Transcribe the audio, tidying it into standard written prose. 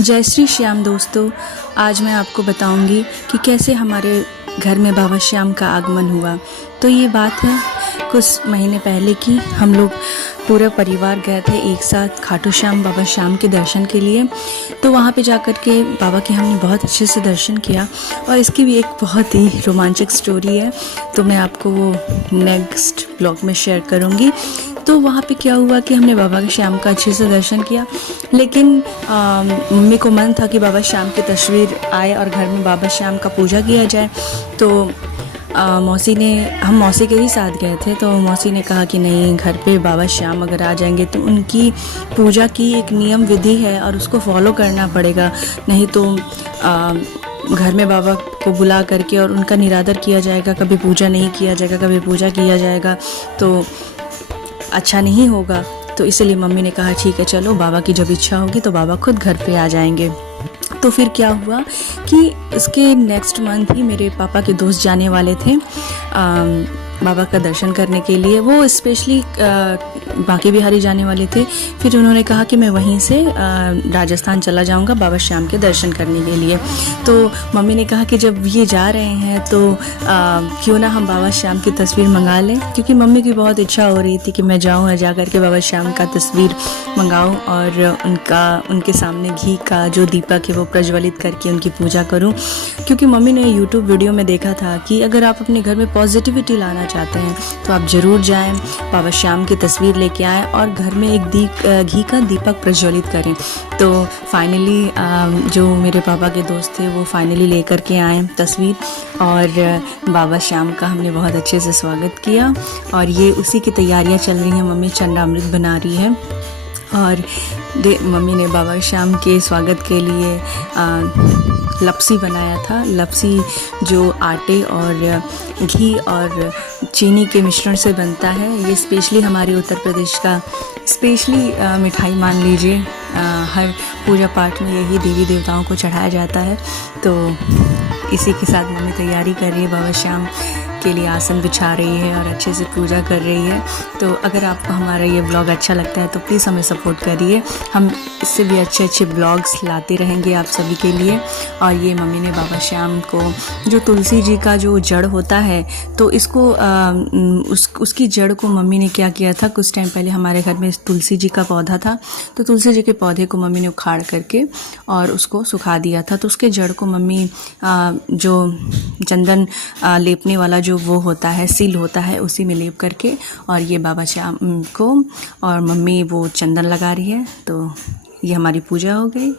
जय श्री श्याम दोस्तों, आज मैं आपको बताऊंगी कि कैसे हमारे घर में बाबा श्याम का आगमन हुआ। तो ये बात है कुछ महीने पहले की। हम लोग पूरा परिवार गए थे एक साथ खाटू श्याम बाबा श्याम के दर्शन के लिए। तो वहाँ पे जाकर के बाबा के हमने बहुत अच्छे से दर्शन किया और इसकी भी एक बहुत ही रोमांचक स्टोरी है, तो मैं आपको वो नेक्स्ट ब्लॉग में शेयर करूँगी। तो वहाँ पे क्या हुआ कि हमने बाबा श्याम का अच्छे से दर्शन किया, लेकिन मम्मी को मन था कि बाबा श्याम की तस्वीर आए और घर में बाबा श्याम का पूजा किया जाए। तो हम मौसी के ही साथ गए थे। तो मौसी ने कहा कि नहीं, घर पे बाबा श्याम अगर आ जाएंगे तो उनकी पूजा की एक नियम विधि है और उसको फॉलो करना पड़ेगा, नहीं तो घर में बाबा को बुला करके और उनका निरादर किया जाएगा, कभी पूजा नहीं किया जाएगा, कभी पूजा किया जाएगा तो अच्छा नहीं होगा। तो इसलिए मम्मी ने कहा ठीक है चलो, बाबा की जब इच्छा होगी तो बाबा खुद घर पे आ जाएंगे। तो फिर क्या हुआ कि इसके नेक्स्ट मंथ ही मेरे पापा के दोस्त जाने वाले थे बाबा का दर्शन करने के लिए। वो स्पेशली बांके बिहारी जाने वाले थे। फिर उन्होंने कहा कि मैं वहीं से राजस्थान चला जाऊंगा बाबा श्याम के दर्शन करने के लिए। तो मम्मी ने कहा कि जब ये जा रहे हैं तो क्यों ना हम बाबा श्याम की तस्वीर मंगा लें, क्योंकि मम्मी की बहुत इच्छा हो रही थी कि मैं जाऊँ और जा करके बाबा श्याम का तस्वीर मंगाऊँ और उनके सामने घी का जो दीपक है वो प्रज्वलित करके उनकी पूजा करूँ। क्योंकि मम्मी ने यूट्यूब वीडियो में देखा था कि अगर आप अपने घर में पॉजिटिविटी लाना चाहते हैं तो आप ज़रूर जाएं, बाबा श्याम की तस्वीर लेके आएँ और घर में एक घी का दीपक प्रज्वलित करें। तो फाइनली जो मेरे पापा के दोस्त थे वो फाइनली लेकर के आए तस्वीर और बाबा श्याम का हमने बहुत अच्छे से स्वागत किया। और ये उसी की तैयारियां चल रही हैं। मम्मी चंडामृत बना रही है और मम्मी ने बाबा श्याम के स्वागत के लिए लपसी बनाया था। लपसी जो आटे और घी और चीनी के मिश्रण से बनता है, ये स्पेशली हमारे उत्तर प्रदेश का स्पेशली मिठाई मान लीजिए। हर पूजा पाठ में यही देवी देवताओं को चढ़ाया जाता है। तो इसी के साथ मम्मी तैयारी कर रही है, बाबा श्याम के लिए आसन बिछा रही है और अच्छे से पूजा कर रही है। तो अगर आपको हमारा ये ब्लॉग अच्छा लगता है तो प्लीज़ हमें सपोर्ट करिए, हम इससे भी अच्छे अच्छे ब्लॉग्स लाते रहेंगे आप सभी के लिए। और ये मम्मी ने बाबा श्याम को जो तुलसी जी का जो जड़ होता है, तो इसको उसकी जड़ को मम्मी ने क्या किया था, कुछ टाइम पहले हमारे घर में तुलसी जी का पौधा था, तो तुलसी जी के पौधे को मम्मी ने उखाड़ करके और उसको सुखा दिया था। तो उसके जड़ को मम्मी जो चंदन लेपने वाला जो वो होता है, सील होता है, उसी में लेप करके और ये बाबा श्याम को और मम्मी वो चंदन लगा रही है। तो ये हमारी पूजा हो गई।